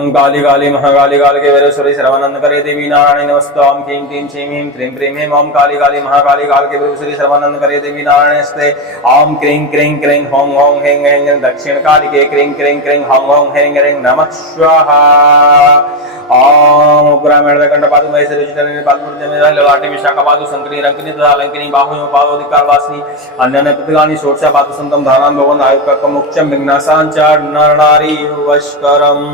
काली काली महाकाली काल के वीरेश्वरी सर्वानंद करे देवी नारायणी नमस्ते ओम क्लीं क्लीं क्षीं ह्रीं क्लीं प्रीं ह्रीं ओम काली काली महाकाली काल के वीरेश्वरी सर्वानंद करे देवी नारायणी नमस्ते ओम क्लीं क्लीं क्लीं हों हों हें हें दक्षिण काली के क्लीं क्लीं क्लीं हों हों हें हें नमः स्वाहा। ओम उग्रामेण कंठपादु महेश्वरी चितने पादुर्जय में ललाटे विशाखा पादु संकनी रंकनी तथा लंकनी बाहुयों पादु अधिकार वासनी अन्य प्रतिगानी षोडशा पादु संतम धानां भवन आयुक्कम मुक्षम विघ्नासांचार नरनारी वशकरम।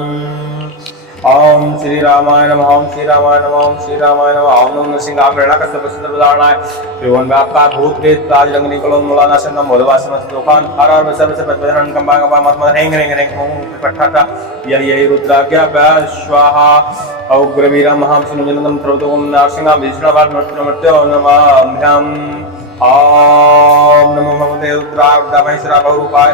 ओम श्री रामाय नमः ओम श्री रामाय नमः ओम श्री रामाय नमः ओम नमः सिंहाकर्णकस्तुभसिद्धप्रदारणाय त्रिभुवनव्यापकाय भूतप्रेत राजलंघनी कलोन्मूलनाशनं बोधवासमस्तोखान् हर सर्व प्रतिपदनं कंपांगपा मत्मद हें हें हें ओम पठता यहि रुद्राज्ञा स्वाहा। उग्रवीरं महां सुनुजनदं प्रभुतं नारसिंहां विष्णुवान् मृत्युमृत्यो नमाम्यहम्। ओम नमो भगवते रुद्राय महेश्वराय बहुरूपाय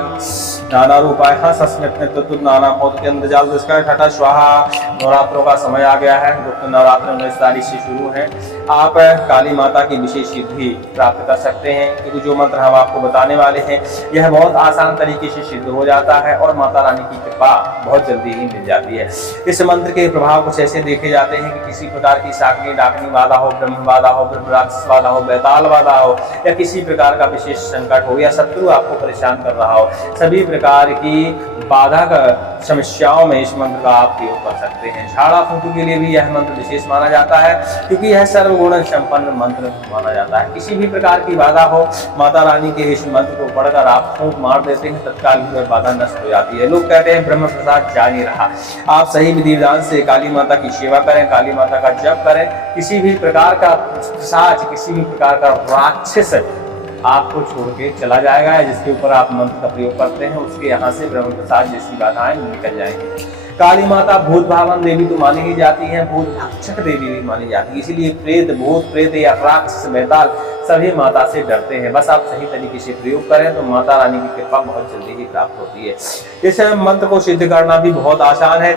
नाना रूपाय सस्मित नाना भौत के अंदर जाल दुष्कर ठटा स्वाहा। नवरात्रों का समय आ गया है। गुप्त नवरात्र 19 तारीख से शुरू है। आप काली माता की विशेष सिद्धि प्राप्त कर सकते हैं, क्योंकि जो मंत्र हम आपको बताने वाले हैं यह बहुत आसान तरीके से सिद्ध हो जाता है और माता रानी की कृपा बहुत जल्दी ही मिल जाती है। इस मंत्र के प्रभाव कुछ ऐसे देखे जाते हैं कि किसी प्रकार की शाकनी डाकनी बाधा हो, ब्रह्म बाधा हो, राक्षस बाधा हो, बैताल बाधा हो, या किसी प्रकार का विशेष संकट हो, या शत्रु आपको परेशान कर रहा हो, सभी प्रकार की बाधा का समस्याओं में इस मंत्र का आप प्रयोग कर सकते हैं। झाड़ा फूंकी के लिए भी यह मंत्र विशेष माना जाता है, क्योंकि यह सर्वगुण संपन्न मंत्र माना जाता है। किसी भी प्रकार की बाधा हो, माता रानी के इस मंत्र को पढ़कर आप फूंक मार देते हैं, तत्काल ही बाधा नष्ट हो जाती है। लोग कहते हैं ब्रह्म प्रसाद जा नहीं रहा। आप सही विधि विधान से काली माता की सेवा करें, काली माता का जप करें, किसी भी प्रकार का पिशाच, किसी भी प्रकार का राक्षस आपको छोड़ के चला जाएगा। जिसके ऊपर आप मंत्र का प्रयोग करते हैं उसके यहाँ से ब्रह्म प्रसाद जैसी बाधाएं निकल जाएंगी। काली माता भूत भावन देवी तो मानी ही जाती है, भूत भक्षक देवी भी मानी जाती है। इसीलिए प्रेत, भूत प्रेत या राक्षस, बैताल सभी माता से डरते हैं। बस आप सही तरीके से प्रयोग करें तो माता रानी की कृपा बहुत जल्दी ही प्राप्त होती है। इस मंत्र को सिद्ध करना भी बहुत आसान है।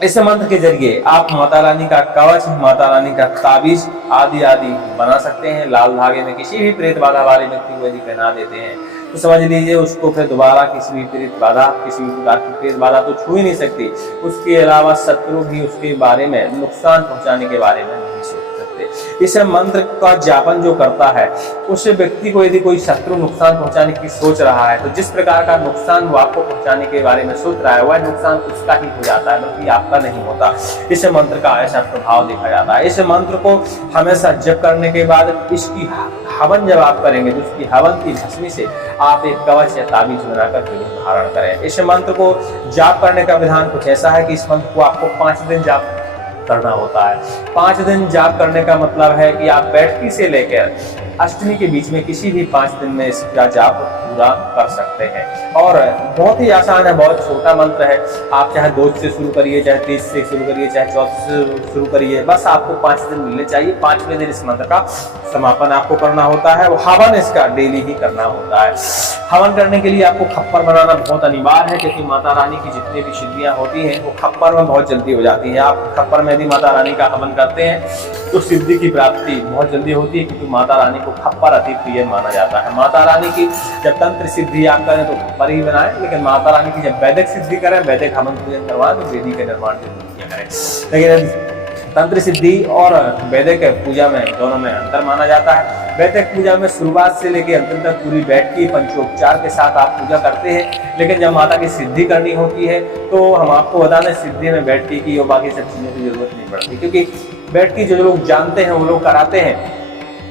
इस मंत्र के जरिए आप माता रानी का कवच, माता रानी का ताबीज आदि आदि बना सकते हैं। लाल धागे में किसी भी प्रेत बाधा वाले व्यक्ति को यदि पहना देते हैं तो समझ लीजिए उसको फिर दोबारा किसी भी प्रेत बाधा, किसी भी प्रकार की प्रेत बाधा तो छू ही नहीं सकती। उसके अलावा शत्रु भी उसके बारे में, नुकसान पहुंचाने के बारे में नहीं सोच सकते। इस मंत्र का जापन जो करता है उस व्यक्ति को यदि कोई शत्रु नुकसान पहुंचाने की सोच रहा है तो जिस प्रकार का नुकसान वो आपको पहुंचाने के बारे में सोच रहा है वह नुकसान उसका ही हो जाता है, बल्कि आपका नहीं होता। इस मंत्र का ऐसा प्रभाव देखा जाता है। इस मंत्र को हमेशा जप करने के बाद इसकी हवन जब आप करेंगे तो उसकी हवन की भस्मी से आप एक कवच या ताबीज बनाकर जरूर धारण करें। इस मंत्र को जाप करने का विधान कुछ ऐसा है कि इस मंत्र को आपको 5 दिन जाप करना होता है। 5 दिन जाप करने का मतलब है कि आप बैठकी से लेकर अष्टमी के बीच में किसी भी 5 दिन में इसका जाप पूरा कर सकते हैं। और बहुत ही आसान है, बहुत छोटा मंत्र है। आप चाहे 2 से शुरू करिए, चाहे 30 से शुरू करिए, चाहे 14 से शुरू करिए, बस आपको 5 दिन मिलने चाहिए। 5वें दिन इस मंत्र का समापन आपको करना होता है। वो हवन इसका डेली ही करना होता है। हवन करने के लिए आपको खप्पर बनाना बहुत अनिवार्य है, क्योंकि माता रानी की जितनी भी सिद्धियां होती हैं वो खप्पर में बहुत जल्दी हो जाती हैं। आप खप्पर में यदि माता रानी का हवन करते हैं तो सिद्धि की प्राप्ति बहुत जल्दी होती है, क्योंकि माता रानी को खप्पर अति प्रिय माना जाता है। माता रानी की जब तंत्र सिद्धि आप करें तो खप्पर ही बनाएं, लेकिन माता रानी की जब वैदिक सिद्धि करें, वैदिक हवन पूजन करवाएं तो वेदी के निर्माण जरूर करें। लेकिन तंत्र सिद्धि और वैदिक पूजा में दोनों में अंतर माना जाता है। वैदिक पूजा में शुरुआत से लेकर अंत तक पूरी बैठकी पंचोपचार के साथ आप पूजा करते हैं, लेकिन जब माता की सिद्धि करनी होती है तो हम आपको बता दें सिद्धि में बैठकी की और बाकी सब चीजों की जरूरत नहीं पड़ती, क्योंकि बैठकी जो लोग जानते हैं वो लोग कराते हैं।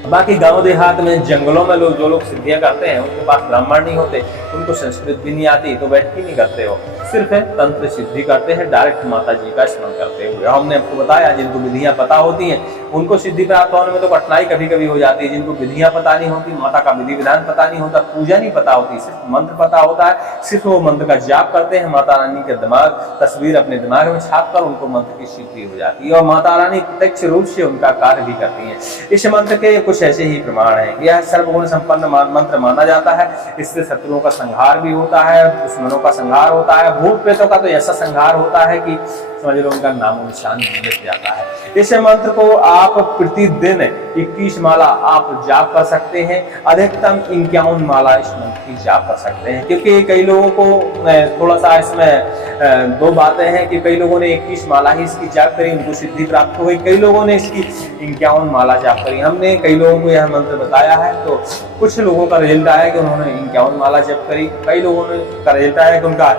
बाकी गांव देहात में, जंगलों में लोग जो लोग सिद्धियां करते हैं उनके पास ब्राह्मण नहीं होते, उनको संस्कृत भी नहीं आती, तो बैठकी नहीं करते हो, सिर्फ तंत्र सिद्धि करते हैं डायरेक्ट माता जी का स्मरण करते हुए। हमने आपको बताया जिनको विधियां पता होती हैं उनको सिद्धि प्राप्त होने में तो कठिनाई कभी कभी हो जाती है। जिनको विधियां पता नहीं होती, माता का विधि विधान पता नहीं होता, पूजा नहीं पता होती, सिर्फ मंत्र पता होता है, सिर्फ वो मंत्र का जाप करते हैं, माता रानी के दिमाग तस्वीर अपने दिमाग में छाप कर उनको मंत्र की सिद्धि हो जाती है और माता रानी प्रत्यक्ष रूप से उनका कार्य भी करती है। इस मंत्र के कुछ कुछ ऐसे ही प्रमाण हैं। यह सर्वगुण संपन्न मंत्र माना जाता है। इससे शत्रुओं का संहार भी होता है, दुश्मनों का संहार होता है, भूत प्रेतों का तो ऐसा संहार होता है कि समझ लो उनका नामो निशान मिट जाता है। इस मंत्र को आप प्रतिदिन 21 माला आप जाप कर सकते हैं। अधिकतम 51 माला इस मंत्र की जाप कर सकते हैं, क्योंकि कई लोगों को थोड़ा सा इसमें दो बातें हैं कि कई लोगों ने 21 माला ही इसकी जाप करी, उनको सिद्धि प्राप्त हो गई। कई लोगों ने इसकी 51 माला जाप करी। हमने कई लोगों को यह मंत्र बताया है, तो कुछ लोगों का रिजल्ट आया कि उन्होंने 51 माला जप करी, कई लोगों ने का रिजल्ट आया कि उनका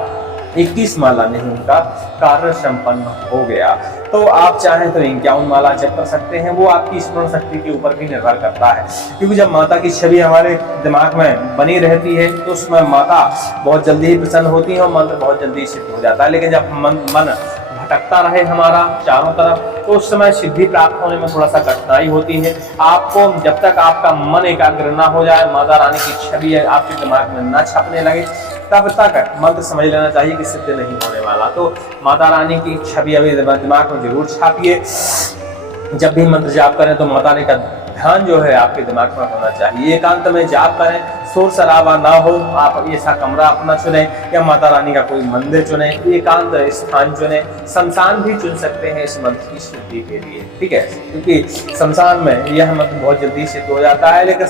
21 माला में ही उनका कार्य संपन्न हो गया। तो आप चाहें तो 51 माला जप कर सकते हैं। वो आपकी स्मरण शक्ति के ऊपर भी निर्भर करता है, क्योंकि जब माता की छवि हमारे दिमाग में बनी रहती है तो उसमें माता बहुत जल्दी ही प्रसन्न होती है और मंत्र बहुत जल्दी सिद्ध हो जाता है। लेकिन जब मन भटकता रहे हमारा चारों तरफ, तो उस समय सिद्धि प्राप्त होने में थोड़ा सा कठिनाई होती है। आपको जब तक आपका मन एकाग्र ना हो जाए, माता रानी की छवि आपके दिमाग में ना छपने लगे, तब तक मंत्र समझ लेना चाहिए कि सिद्ध नहीं होने वाला। तो माता रानी की छवि अभी दिमाग में जरूर छापिए। जब भी मंत्र जाप करें तो माता रानी का ध्यान जो है आपके दिमाग में होना चाहिए। एकांत में जाप करें, शोर शराबा ना हो। आप ऐसा कमरा अपना चुने या माता रानी का कोई मंदिर चुने, एकांत स्थान चुने। शमशान भी चुन सकते हैं इस मंत्र की सिद्धि के लिए, ठीक है, क्योंकि शमशान में यह मंत्र बहुत जल्दी सिद्ध हो जाता है। लेकिन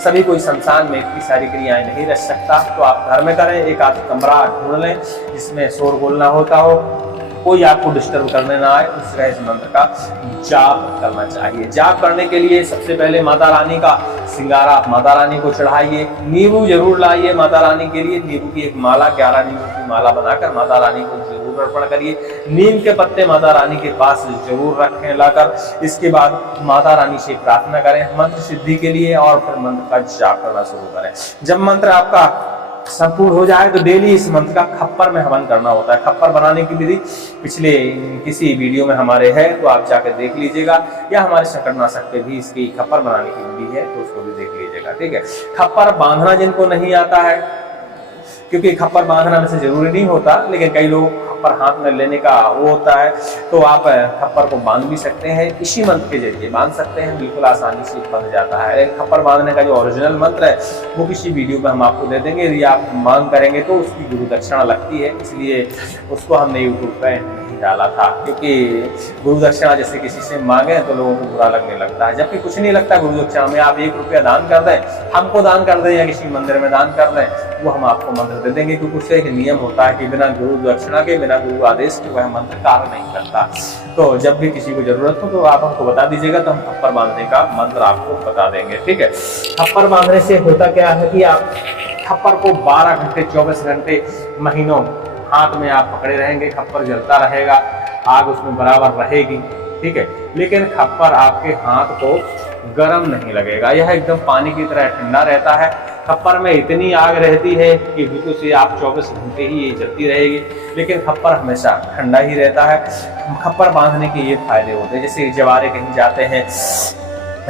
सभी कोई शमशान में इतनी सारी क्रियाएं नहीं रच सकता, तो आप घर में करें। एक आध कमरा ढूंढ लें जिसमें शोरगुल ना होता हो, कोई आपको डिस्टर्ब करने ना आए, उस तरह इस मंत्र का जाप करना चाहिए। जाप करने के लिए सबसे पहले माता रानी का सिंगारा आप माता रानी को चढ़ाइए। नींबू जरूर लाइए माता रानी के लिए। नींबू की एक माला, 11 नींबू की माला बनाकर माता रानी को जरूर अर्पण करिए। नीम के पत्ते माता रानी के पास जरूर रखें लाकर। इसके बाद माता रानी से प्रार्थना करें मंत्र सिद्धि के लिए और फिर मंत्र का जाप करना शुरू करें। जब मंत्र आपका संपूर्ण हो जाए तो डेली इस मंत्र का खप्पर में हवन करना होता है। खप्पर बनाने की विधि पिछले किसी वीडियो में हमारे है, तो आप जाकर देख लीजिएगा, या हमारे संकटनाशक पे भी इसकी खप्पर बनाने की विधि है, तो उसको भी देख लीजिएगा, ठीक है। खप्पर बांधना जिनको नहीं आता है, क्योंकि खप्पर बांधना में से जरूरी नहीं होता, लेकिन कई लोग खप्पर हाथ में लेने का वो होता है, तो आप खप्पर को बांध भी सकते हैं। इसी मंत्र के जरिए बांध सकते हैं, बिल्कुल आसानी से बंध जाता है। खप्पर बांधने का जो ओरिजिनल मंत्र है वो किसी वीडियो में हम आपको दे देंगे। यदि आप मांग करेंगे तो उसकी गुरु दक्षिणा लगती है, इसलिए उसको हमने यूट्यूब पर डाला था, क्योंकि गुरु दक्षिणा जैसे किसी से मांगे तो लोगों को बुरा लगने लगता है, जबकि कुछ नहीं लगता गुरु दक्षिणा में। आप 1 रुपया दान कर दें, हमको दान कर दें या किसी मंदिर में दान कर दें, वो हम आपको मंत्र दे देंगे, क्योंकि उसका एक नियम होता है कि बिना गुरु दक्षिणा के, बिना गुरु आदेश के वह मंत्र कार्य नहीं करता। तो जब भी किसी को जरूरत हो तो आप हमको बता दीजिएगा, तो हम खप्पर बांधने का मंत्र आपको बता देंगे, ठीक है। खप्पर बांधने से होता क्या है कि आप खप्पर को 12 घंटे 24 घंटे महीनों हाथ में आप पकड़े रहेंगे, खप्पर जलता रहेगा, आग उसमें बराबर रहेगी, ठीक है। लेकिन खप्पर आपके हाथ को गर्म नहीं लगेगा, यह एकदम पानी की तरह ठंडा रहता है। खप्पर में इतनी आग रहती है कि बिल्कुल से आप 24 घंटे ही ये जलती रहेगी, लेकिन खप्पर हमेशा ठंडा ही रहता है। खप्पर बांधने के ये फायदे होते हैं, जैसे जवारे कहीं जाते हैं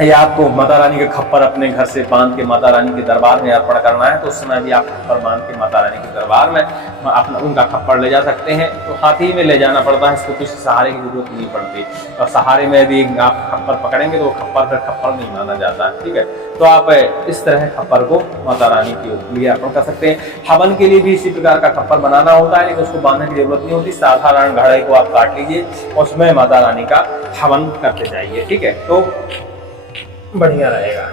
या आपको माता रानी का खप्पर अपने घर से बांध के माता रानी के दरबार में अर्पण करना है, तो उस समय भी आप खप्पर बांध के माता रानी के दरबार में अपना उनका खप्पर ले जा सकते हैं। तो हाथ ही में ले जाना पड़ता है, इसको किसी सहारे की जरूरत नहीं पड़ती। और सहारे में यदि आप खप्पर पकड़ेंगे तो वो खप्पर फिर खप्पर नहीं माना जाता है, ठीक है। तो आप इस तरह खप्पर को माता रानी के लिए अर्पण कर सकते हैं। हवन के लिए भी इसी प्रकार का खप्पर बनाना होता है, लेकिन उसको बांधने की जरूरत नहीं होती। साधारण घड़े को आप काट लीजिए, उसमें माता रानी का हवन करते जाइए, ठीक है, तो बढ़िया रहेगा।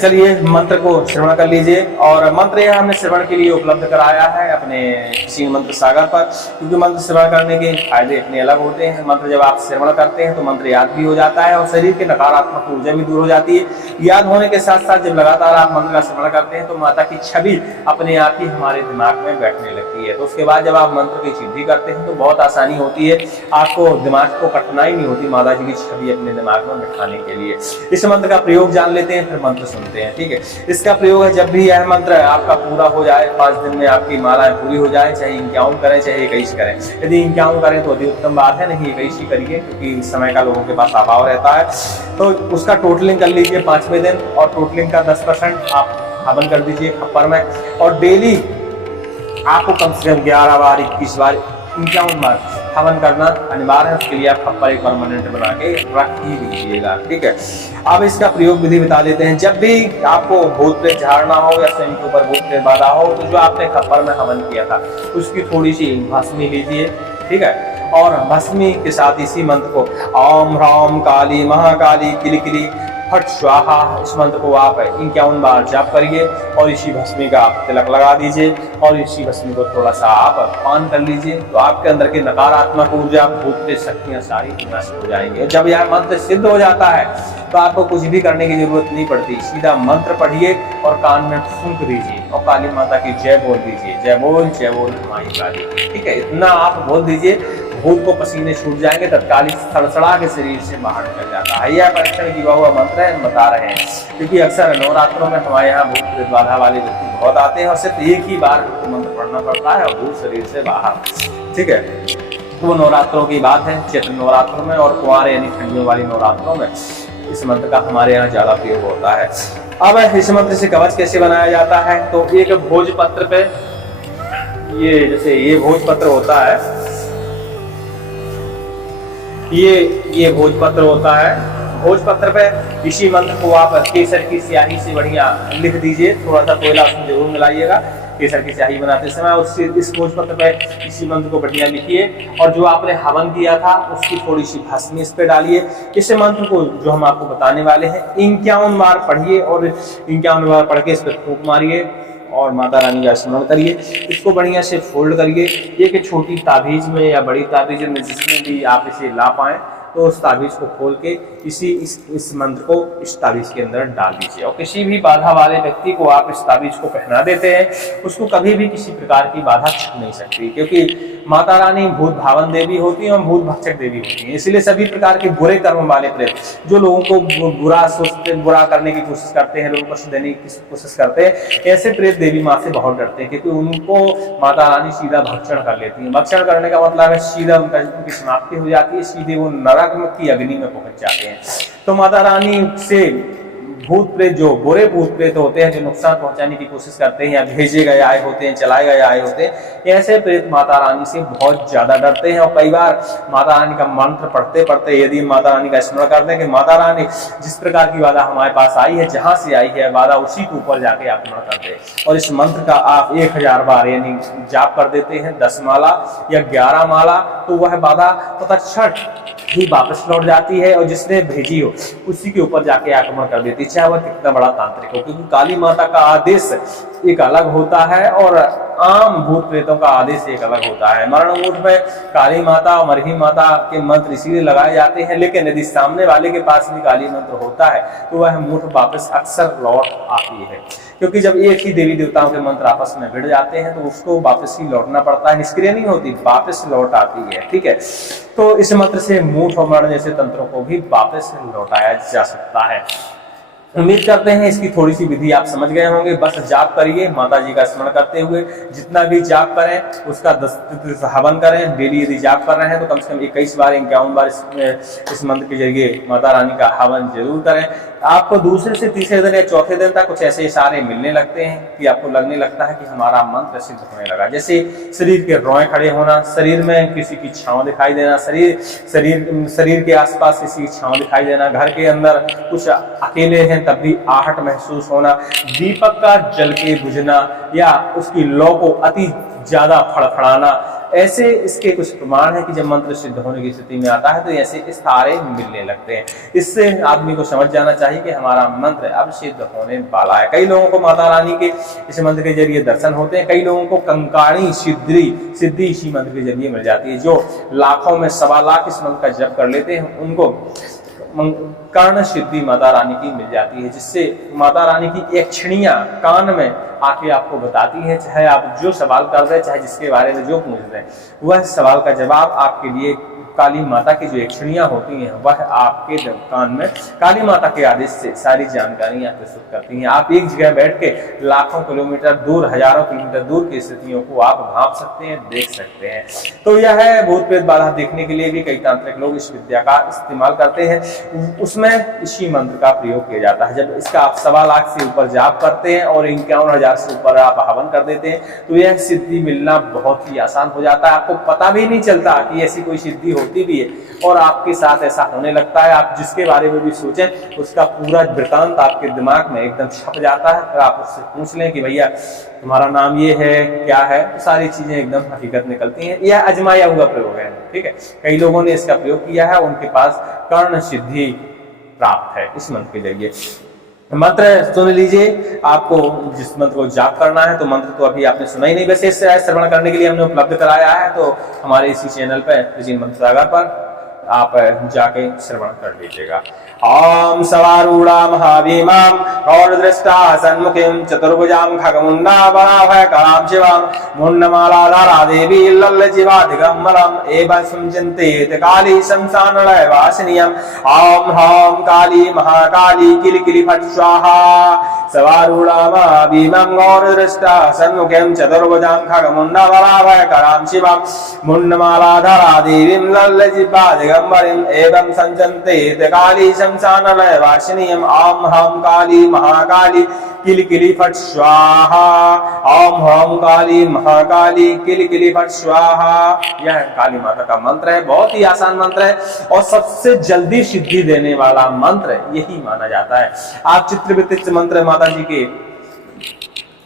चलिए मंत्र को श्रवण कर लीजिए। और मंत्र यह हमने श्रवण के लिए उपलब्ध कराया है अपने किसी मंत्र सागर पर, क्योंकि मंत्र श्रवण करने के फायदे अपने अलग होते हैं। मंत्र जब आप श्रवण करते हैं तो मंत्र याद भी हो जाता है और शरीर की नकारात्मक ऊर्जा भी दूर हो जाती है। याद होने के साथ साथ जब लगातार आप मंत्र का श्रवण करते हैं तो माता की छवि अपने आप ही हमारे दिमाग में बैठने लगती है। तो उसके बाद जब आप मंत्र की सिद्धि करते हैं तो बहुत आसानी होती है, आपको दिमाग को कठिनाई नहीं होती माता जी की छवि अपने दिमाग में बैठाने के लिए। इस मंत्र का प्रयोग जान लेते हैं, फिर मंत्र सुनते हैं, ठीक है। इसका प्रयोग है जब भी यह मंत्र आपका पूरा हो जाए, 5 दिन में आपकी मालाएं पूरी हो जाए, चाहे 51 करें चाहे 21 करें। यदि 51 करें तो अति उत्तम बात है, नहीं 21 ही करिए, क्योंकि समय का लोगों के पास अभाव रहता है। तो उसका टोटलिंग कर लीजिए 5वें दिन, और टोटलिंग का 10% आप हवन कर दीजिए खप्पर में। और डेली आपको कम से कम 11 बार 21 बार 51 बार हवन करना अनिवार्य है। उसके लिए आप खप्पर एक परमानेंट बना के रख ही दीजिएगा, ठीक है। अब इसका प्रयोग विधि बता देते हैं। जब भी आपको भूत प्रेत झाड़ना हो या स्वयं के ऊपर भूत प्रेत बाधा हो, तो जो आपने खप्पर में हवन किया था उसकी थोड़ी सी भस्मी लीजिए, ठीक है। और भस्मी के साथ इसी मंत्र को ओम ह्राम काली महाकाली किली किली फट स्वाहा, इस मंत्र को आप 51 बार जाप करिए और इसी भस्मी का आप तिलक लगा दीजिए और इसी भस्मी को थोड़ा सा आप पान कर लीजिए। तो आपके अंदर की नकारात्मक ऊर्जा, भूत प्रेत शक्तियां सारी नष्ट हो जाएंगी। और जब यह मंत्र सिद्ध हो जाता है तो आपको कुछ भी करने की जरूरत नहीं पड़ती, सीधा मंत्र पढ़िए और कान में फूंक दीजिए और काली माता की जय बोल दीजिए, जय बोल हमारी काली, ठीक है। इतना आप बोल दीजिए, भूत को पसीने छूट जाएंगे, तत्काल सड़सड़ा के शरीर से बाहर निकल जाता है। यह परीक्षण किया हुआ मंत्र है, हम बता रहे हैं, क्योंकि अक्सर नवरात्रों में हमारे यहाँ भूत प्रेत बाधा वाले व्यक्ति बहुत आते हैं और सिर्फ एक ही बार मंत्र पढ़ना पड़ता है और भूत शरीर से बाहर, ठीक है। वो नवरात्रों की बात है, चैत्र नवरात्रों में और कुंवारे यानी ठंडियों वाली नवरात्रों में इस मंत्र का हमारे यहाँ ज्यादा प्रयोग होता है। अब इस मंत्र से कवच कैसे बनाया जाता है, तो एक भोजपत्र पे, ये जैसे ये भोजपत्र होता है, ये भोजपत्र होता है। भोजपत्र पे इसी मंत्र को आप केसर की स्याही से बढ़िया लिख दीजिए, थोड़ा सा कोयला उसमें जरूर मिलाइएगा केसर की स्याही बनाते समय। उससे इस भोजपत्र पे इसी मंत्र को बढ़िया लिखिए और जो आपने हवन किया था उसकी थोड़ी सी भस्मी इस पे डालिए। इस मंत्र को जो हम आपको बताने वाले हैं 51 बार पढ़िए और 51 बार पढ़ के इस पर फूंक मारिए और माता रानी का स्मरण करिए। इसको बढ़िया से फोल्ड करिए, एक छोटी ताबीज में या बड़ी ताबीज में जिसमें भी आप इसे ला पाए, तो उस ताबीज को खोल के इस मंत्र को इस ताबीज के अंदर डाल दीजिए। और किसी भी बाधा वाले व्यक्ति को आप इस ताबीज को पहना देते हैं, उसको कभी भी किसी प्रकार की बाधा छू नहीं सकती, क्योंकि माता रानी भूत भावन देवी होती है और भूत भक्षक देवी होती है। इसलिए सभी प्रकार के बुरे कर्म वाले प्रेत जो लोगों को बुरा सोचते, बुरा करने की कोशिश करते हैं, लोगों को कष्ट देने की कोशिश करते हैं, ऐसे प्रेत देवी माँ से बहुत डरते हैं, क्योंकि उनको माता रानी सीधा भक्षण कर लेती है। भक्षण करने का मतलब है सीधा उनकी समाप्ति हो जाती है, सीधे वो नरक की अग्नि में पहुंच जाते हैं। तो माता रानी से भूत प्रेत, जो बुरे भूत प्रेत होते हैं, जो नुकसान पहुंचाने की कोशिश करते हैं या भेजे गए आए होते हैं, चलाए गए आए होते हैं, ऐसे प्रेत माता रानी से बहुत ज्यादा डरते हैं। और कई बार माता रानी का मंत्र पढ़ते पढ़ते यदि माता रानी का स्मरण करते हैं कि माता रानी जिस प्रकार की बाधा हमारे पास आई है, जहां से आई है बाधा, उसी के ऊपर जाके आप स्मरण करते हैं और इस मंत्र का आप 1000 बार यानी जाप कर देते हैं, 10 माला या 11 माला, तो वह बाधा तत्क्षण ही वापस लौट जाती है और जिसने भेजी हो उसी के ऊपर जाके आक्रमण कर देती है, चाहे वह कितना बड़ा तांत्रिक हो। क्योंकि काली माता का आदेश एक अलग होता है और आम भूत प्रेतों का आदेश एक अलग होता है। मरण मूठ में काली माता और मरही माता के मंत्र इसीलिए लगाए जाते हैं, लेकिन यदि सामने वाले के पास भी काली मंत्र होता है तो वह मूठ वापस अक्सर लौट आती है, क्योंकि जब एक ही देवी देवताओं के मंत्र आपस में भिड़ जाते हैं तो उसको वापस ही लौटना पड़ता है, निष्क्रिय नहीं होती, वापस लौट आती है, ठीक है। तो इस मंत्र से मूठ और मरण जैसे तंत्रों को भी वापस लौटाया जा सकता है। उम्मीद करते हैं इसकी थोड़ी सी विधि आप समझ गए होंगे। बस जाप करिए, माता जी का स्मरण करते हुए, जितना भी जाप करें उसका 10 हवन करें। डेली यदि जाप कर रहे हैं तो कम से कम 21 बार 51 बार इस मंत्र के जरिए माता रानी का हवन जरूर करें। आपको दूसरे से तीसरे दिन या चौथे दिन तक कुछ ऐसे इशारे मिलने लगते हैं कि आपको लगने लगता है कि हमारा मंत्र सिद्ध होने लगा, जैसे शरीर के रोए खड़े होना, शरीर में किसी की छांव दिखाई देना, शरीर के आसपास किसी की छांव दिखाई देना, घर के अंदर कुछ अकेले हैं तब भी आहट महसूस होना, दीपक का जल के बुझना या उसकी लौ को अति ज्यादा फड़फड़ाना, ऐसे इसके कुछ प्रमाण है कि जब मंत्र सिद्ध होने की स्थिति में आता है तो ऐसे इशारे मिलने लगते हैं। इससे आदमी को समझ जाना चाहिए कि हमारा मंत्र अब सिद्ध होने वाला है। कई लोगों को माता रानी के इस मंत्र के जरिए दर्शन होते हैं, कई लोगों को कंकाणी सिद्धि इसी मंत्र के जरिए मिल जाती है। जो लाखों में 1.25 लाख इस मंत्र का जप कर लेते हैं उनको कर्ण सिद्धि माता रानी की मिल जाती है, जिससे माता रानी की एक क्षणियां कान में आके आपको बताती है, चाहे आप जो सवाल कर रहे हैं, चाहे जिसके बारे में जो पूछ रहे हैं, वह सवाल का जवाब आपके लिए काली माता की जो एक्शनियां होती हैं वह आपके कान में काली माता के आदेश से सारी जानकारियां प्रस्तुत करती हैं। आप एक जगह बैठ के लाखों किलोमीटर दूर, हजारों किलोमीटर दूर की स्थितियों को आप भांप सकते हैं, देख सकते हैं। तो यह है भूत प्रेत बाधा देखने के लिए भी कई तांत्रिक लोग इस विद्या का इस्तेमाल करते हैं। उसमें समय इसी मंत्र का प्रयोग किया जाता है। जब इसका आप 1.25 लाख से ऊपर जाप करते हैं और 51,000 से ऊपर आप हवन कर देते हैं तो यह सिद्धि मिलना बहुत ही आसान हो जाता है। आपको पता भी नहीं चलता कि ऐसी कोई सिद्धि होती भी है और आपके साथ ऐसा होने लगता है। आप जिसके बारे में भी सोचें उसका पूरा वृतांत आपके दिमाग में एकदम छप जाता है। अगर आप उससे पूछ लें कि भैया तुम्हारा नाम ये है क्या है, तो सारी चीजें एकदम हकीकत निकलती हैं। यह आजमाया हुआ प्रयोग है, ठीक है। कई लोगों ने इसका प्रयोग किया है, उनके पास कर्ण सिद्धि प्राप्त है इस मंत्र के जरिए। मंत्र सुन लीजिए, आपको जिस मंत्र को जाप करना है, तो मंत्र तो अभी आपने सुना ही नहीं, वैसे इससे श्रवण करने के लिए हमने उपलब्ध कराया है, तो हमारे इसी चैनल पर प्राचीन मंत्र सागर पर आप जाके श्रवण कर लीजिएगा। ओम सवारूढ़ा महाभीमां गौरदृष्टा सन्मुखीं चतुर्भुजां खगमुंडा वराभय करां शिवां मुंडमालाधारा देवी लल्लजीवाधिगम्बरम् एवं सुचिन्तित काली शमशानलय वासिनीयम् ओम ह्रौं काली महाकाली किलकिली फट् स्वाहा। सवारूढ़ा महाभीमां गौरदृष्टा सन्मुखीं चतुर्भुजां खगमुंडा वराभय करां शिवां मुंडमालाधारा देवीं लल्लजीवाधिगम्बरम् एवं संचन्तित काली शमशानलय वासिनीयम् ओम ह्रौं काली महाकाली किलकिली फट् स्वाहा। ओम ह्रौं काली महाकाली किलकिली फट् स्वाहा। यह काली माता का मंत्र है, बहुत ही आसान मंत्र है और सबसे जल्दी सिद्धि देने वाला मंत्र यही माना जाता है। आप चित्रवित्त मंत्र माता जी के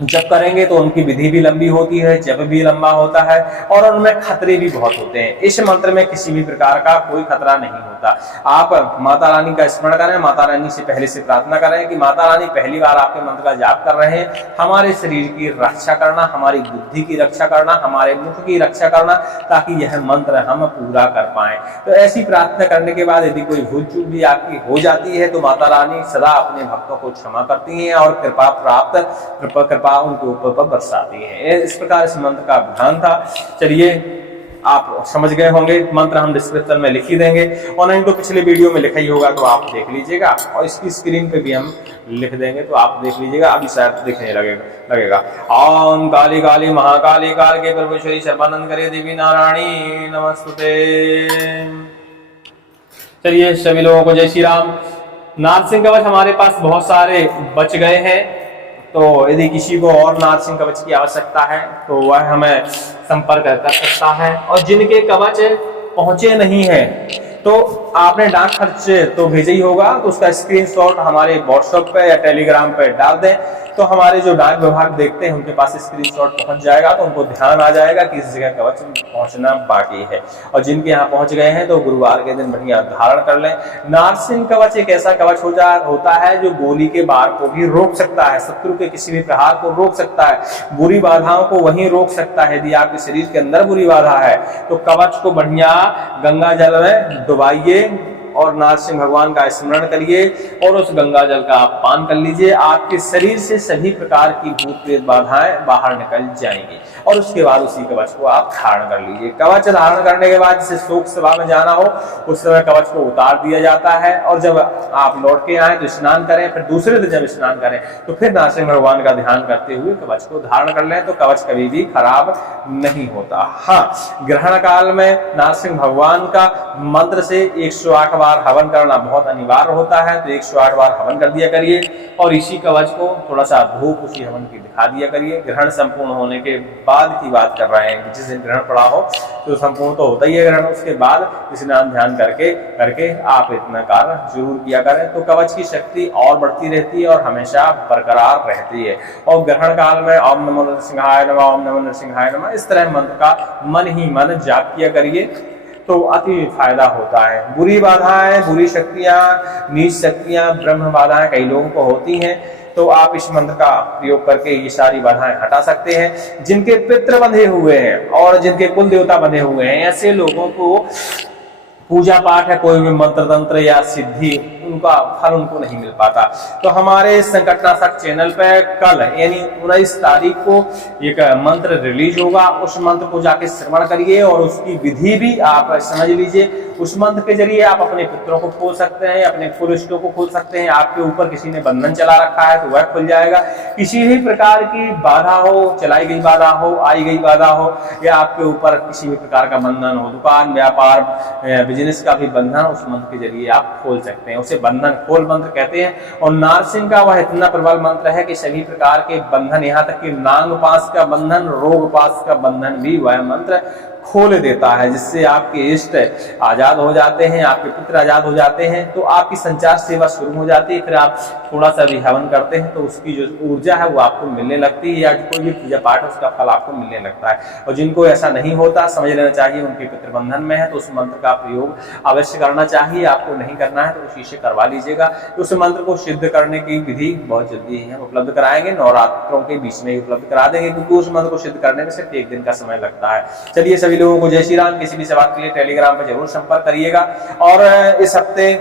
जब करेंगे तो उनकी विधि भी लंबी होती है, जप भी लंबा होता है और उनमें खतरे भी बहुत होते हैं। इस मंत्र में किसी भी प्रकार का कोई खतरा नहीं होता। आप माता रानी का स्मरण करें, माता रानी से पहले से प्रार्थना करें कि माता रानी पहली बार आपके मंत्र का जाप कर रहे हैं, हमारे शरीर की रक्षा करना, हमारी बुद्धि की रक्षा करना, हमारे मुख की रक्षा करना, ताकि यह मंत्र हम पूरा कर पाए। तो ऐसी प्रार्थना करने के बाद यदि कोई भूल चूक भी आपकी हो जाती है तो माता रानी सदा अपने भक्तों को क्षमा करती हैं और कृपा उनके ऊपर बरसाती है। इस प्रकार इस मंत्र का विधान था। चलिए आप समझ गए होंगे, मंत्र हम डिस्क्रिप्शन में लिख ही देंगे और नहीं तो पिछले वीडियो में लिखा ही होगा, तो आप देख लीजिएगा और इसकी स्क्रीन पे भी हम लिख देंगे, तो आप देख लीजिएगा, अभी शायद दिखने लगेगा। ओम काली काली महाकाली काल के परमेश्वरी सर्वानंद करे देवी नारायणी नमस्ते। चलिए सभी लोगों को जय श्री राम। नारसिंह कवच हमारे पास बहुत सारे बच गए हैं, तो यदि किसी को और नारसिंह कवच की आवश्यकता है तो वह हमें संपर्क कर सकता है। और जिनके कवच पहुंचे नहीं है तो आपने डाक खर्च तो भेजा ही होगा, तो उसका स्क्रीनशॉट हमारे व्हाट्सएप पे या टेलीग्राम पे डाल दें, तो हमारे जो डाक विभाग देखते हैं उनके पास स्क्रीनशॉट पहुंच जाएगा, तो उनको ध्यान आ जाएगा कि इस जगह कवच पहुंचना बाकी है। और जिनके यहाँ पहुंच गए हैं तो गुरुवार के दिन बढ़िया धारण कर लें। नारसिंह कवच एक ऐसा कवच होता है जो गोली के बार को भी रोक सकता है, शत्रु के किसी भी प्रहार को रोक सकता है, बुरी बाधाओं को वहीं रोक सकता है। यदि आपके शरीर के अंदर बुरी बाधा है तो कवच को बढ़िया गंगा जल में डुबाइए और नारसिंह भगवान का स्मरण करिए और उस गंगा जल का आप पान कर लीजिए। आपके शरीर से सभी प्रकार की भूत प्रेत बाधाएं बाहर निकल जाएंगी और उसके बाद उसी कवच को आप धारण कर लीजिए। कवच धारण करने के बाद जिसे शोक सभा में जाना हो उस समय कवच को उतार दिया जाता है और जब आप लौट के आए तो स्नान करें, फिर दूसरे दिन जब स्नान करें तो फिर नारसिंह भगवान का ध्यान करते हुए कवच को धारण कर लें, तो कवच कभी भी खराब नहीं होता। हाँ, ग्रहण काल में नारसिंह भगवान का मंत्र से 108 बार हवन करना बहुत अनिवार्य होता है, तो 108 बार हवन कर दिया करिए और इसी कवच को थोड़ा सा धूप उसी हवन की दिखा दिया करिए। ग्रहण संपूर्ण होने के बाद की बात कर रहे हैं, जिस दिन ग्रहण पड़ा हो तो संपूर्ण तो होता ही है ग्रहण, उसके बाद स्नान ध्यान करके आप इतना कार्य जरूर किया करें, तो कवच की शक्ति और बढ़ती रहती है और हमेशा बरकरार रहती है। और ग्रहण काल में ओम नमो नरसिंहाय नमः, ओम नमो नरसिंहाय नमः, इस तरह मंत्र का मन ही मन जाप किया करिए तो अति फायदा होता है। बुरी बाधाएं, बुरी शक्तियां, नीच शक्तियां, ब्रह्म बाधाएं कई लोगों को होती हैं, तो आप इस मंत्र का प्रयोग करके ये सारी बाधाएं हटा सकते हैं। जिनके पितृ बंधे हुए हैं और जिनके कुल देवता बंधे हुए हैं, ऐसे लोगों को पूजा पाठ है, कोई भी मंत्र तंत्र या सिद्धि, उनका फल उनको नहीं मिल पाता। तो हमारे संकटनाशक चैनल पे कल यानी 19 तारीख को एक मंत्र रिलीज होगा, उस मंत्र को जाके श्रवण करिए और उसकी विधि भी आप समझ लीजिए। उस मंत्र के जरिए आप अपने पुत्रों को खोल सकते हैं, अपने कुल इष्टों को खोल सकते हैं। आपके ऊपर किसी ने बंधन चला रखा है तो वह खुल जाएगा। किसी भी प्रकार की बाधा हो, चलाई गई बाधा हो, आई गई बाधा हो, या आपके ऊपर किसी भी प्रकार का बंधन हो, दुकान व्यापार बिजनेस का भी बंधन उस मंत्र के जरिए आप खोल सकते हैं। उसे बंधन खोल मंत्र कहते हैं। और नारसिंह का वह इतना प्रबल मंत्र है कि सभी प्रकार के बंधन, यहाँ तक कि नांग पास का बंधन, रोग पास का बंधन भी वह मंत्र खोल देता है, जिससे आपके इष्ट आजाद हो जाते हैं, आपके पुत्र आजाद हो जाते हैं। तो आपकी संचार सेवा शुरू हो जाती है। फिर आप थोड़ा सा भी हवन करते हैं तो उसकी जो ऊर्जा है वो आपको मिलने लगती है, या कोई भी पूजा पाठ है उसका फल आपको मिलने लगता है। और जिनको ऐसा नहीं होता, समझ लेना चाहिए उनके पितृ बंधन में है, तो उस मंत्र का प्रयोग अवश्य करना चाहिए। आपको नहीं करना है तो उसी से करवा लीजिएगा। उस मंत्र को सिद्ध करने की विधि बहुत जल्दी ही हम उपलब्ध कराएंगे, नवरात्रों के बीच में ही उपलब्ध करा देंगे, क्योंकि उस मंत्र को सिद्ध करने में सिर्फ 1 दिन का समय लगता है। चलिए सभी लोगों को जय श्री राम। किसी भी सवाल के लिए टेलीग्राम पर जरूर संपर्क करिएगा। और इस हफ्ते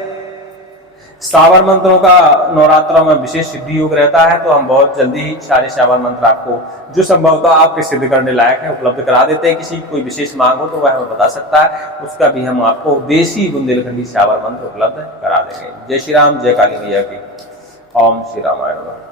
श्रावण मंत्रों का नवरात्रों में विशेष सिद्धि योग रहता है, तो हम बहुत जल्दी ही सारे श्रावण मंत्र आपको जो संभवतः आपके सिद्ध करने लायक है उपलब्ध करा देते हैं। किसी कोई विशेष मांग हो तो वह हमें बता सकता है, उसका भी हम आपको देसी बुंदेलखंडी श्रावण मंत्र उपलब्ध करा देंगे। जय श्री राम, जय काली मैया की। ओम श्री रामाय नमः।